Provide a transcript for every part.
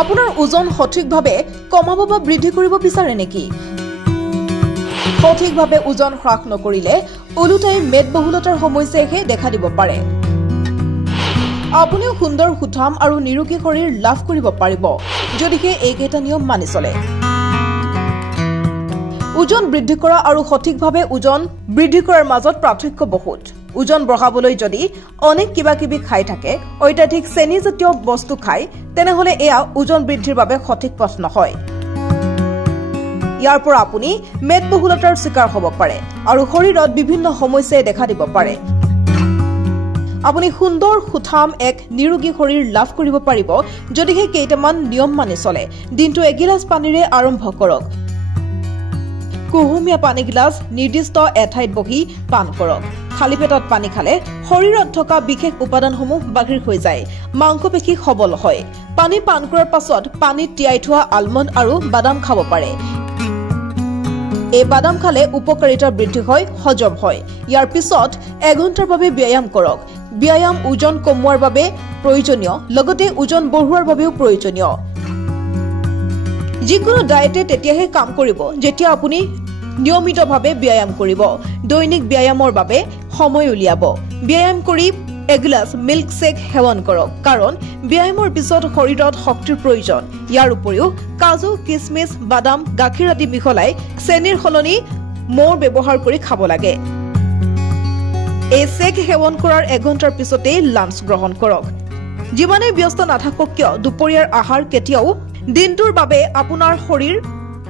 আপোনাৰ ওজন সঠিকভাৱে কমাব বা বৃদ্ধি কৰিব বিচাৰে নেকি? সঠিকভাৱে ওজন হ্ৰাস নকৰিলে ওলোটাই মেদবহুলতাৰ সমস্যাহে দেখা দিব পাৰে। আপুনিও সুন্দৰ সুঠাম আৰু নিৰোগী শৰীৰ লাভ কৰিব পাৰিব যদিহে এইকেইটা নিয়ম মানি চলে। ওজন বৃদ্ধি কৰা আৰু সঠিকভাৱে ওজন বৃদ্ধি কৰাৰ মাজত পাৰ্থক্য বহুত। ওজন বঢ়াবলৈ যদি অনেক কিবা কিবি খাই থাকে, অত্যাধিক চেনিজাতীয় বস্তু খায়, তেনেহলে এয়া ওজন বৃদ্ধিৰ বাবে সঠিক পথ নহয়। ইয়াৰ পৰা আপুনি মেদবহুলতাৰ শিকাৰ হ'ব পাৰে আৰু শৰীৰত বিভিন্ন সমস্যাই দেখা দিব পাৰে। আপুনি সুন্দৰ সুঠাম এক নিৰোগী শৰীৰ লাভ কৰিব পাৰিব যদিহে কেইটামান নিয়ম মানি চলে। দিনটো এগিলাচ পানীৰে আৰম্ভ কৰক। কুহুমীয়া পানী গিলাচ নিৰ্দিষ্ট এঠাইত বহি পান কৰক। খালী পেটত পানী খালে শৰীৰত থকা বিশেষ উপাদানসমূহ বাহিৰ হৈ যায়, মাংসপেশী সবল হয়। পানী পান কৰাৰ পাছত পানীত তিয়াই থোৱা আলমণ্ড আৰু বাদাম খাব পাৰে। এই বাদাম খালে উপকাৰিতা বৃদ্ধি হয়, হজম হয়। ইয়াৰ পিছত এঘণ্টাৰ বাবে ব্যায়াম কৰক। ব্যায়াম ওজন কমোৱাৰ বাবে প্ৰয়োজনীয়, লগতে ওজন বঢ়োৱাৰ বাবেও প্ৰয়োজনীয়। যিকোনো ডায়েটে তেতিয়াহে কাম কৰিব যেতিয়া আপুনি নিয়মিতভাৱে ব্যায়াম কৰিব। দৈনিক ব্যায়ামৰ বাবে সময় উলিয়াব। ব্যায়াম কৰি এগিলাচ মিল্ক শ্বেক সেৱন কৰক, কাৰণ ব্যায়ামৰ পিছত শৰীৰত শক্তিৰ প্ৰয়োজন। ইয়াৰ উপৰিও কাজু, কিচমিচ, বাদাম, গাখীৰ আদি মিহলাই চেনিৰ সলনি মৌ ব্যৱহাৰ কৰি খাব লাগে। এই শ্বেক সেৱন কৰাৰ এঘণ্টাৰ পিছতেই লাঞ্চ গ্ৰহণ কৰক। যিমানেই ব্যস্ত নাথাকক কিয়, দুপৰীয়াৰ আহাৰ কেতিয়াও দিনটোৰ বাবে আপোনাৰ শৰীৰ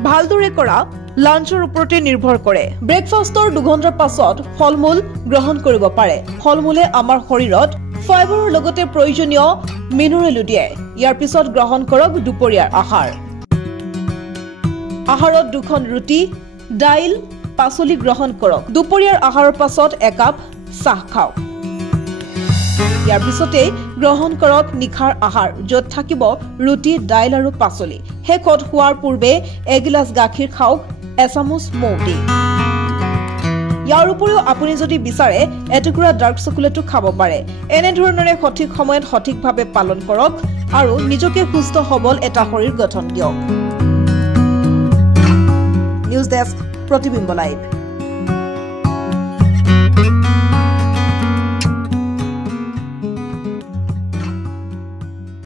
ভালদৰে কৰা লাঞ্চৰ ওপৰতে নিৰ্ভৰ কৰে। ব্ৰেকফাষ্টৰ 2 ঘণ্টাৰ পাছত ফল মূল গ্ৰহণ কৰিব পাৰে। ফল মূলে আমাৰ শৰীৰত ফাইবাৰৰ লগতে প্ৰয়োজনীয় মিনাৰেলো দিয়ে। ইয়াৰ পিছত গ্ৰহণ কৰক দুপৰীয়াৰ আহাৰ। আহাৰত 2খন ৰুটি, দাইল, পাচলি গ্ৰহণ কৰক। দুপৰীয়াৰ আহাৰৰ পাছত একাপ চাহ খাওক। ইয়াৰ পিছতেই গ্ৰহণ কৰক নিশাৰ আহাৰ, য'ত থাকিব ৰুটি, দাইল আৰু পাচলি। শেষত খোৱাৰ পূৰ্বে এগিলাচ গাখীৰ খাওক, এচামুচ মৌ দি। ইয়াৰ উপৰিও আপুনি যদি বিচাৰে এটুকুৰা ডাৰ্ক চকলেটো খাব পাৰে। এনেধৰণেৰে সঠিক সময়ত সঠিকভাৱে পালন কৰক আৰু নিজকে সুস্থ সবল এটা শৰীৰ গঠন দিয়ক। নিউজ ডেস্ক, প্ৰতিবিম্ব লাইভ।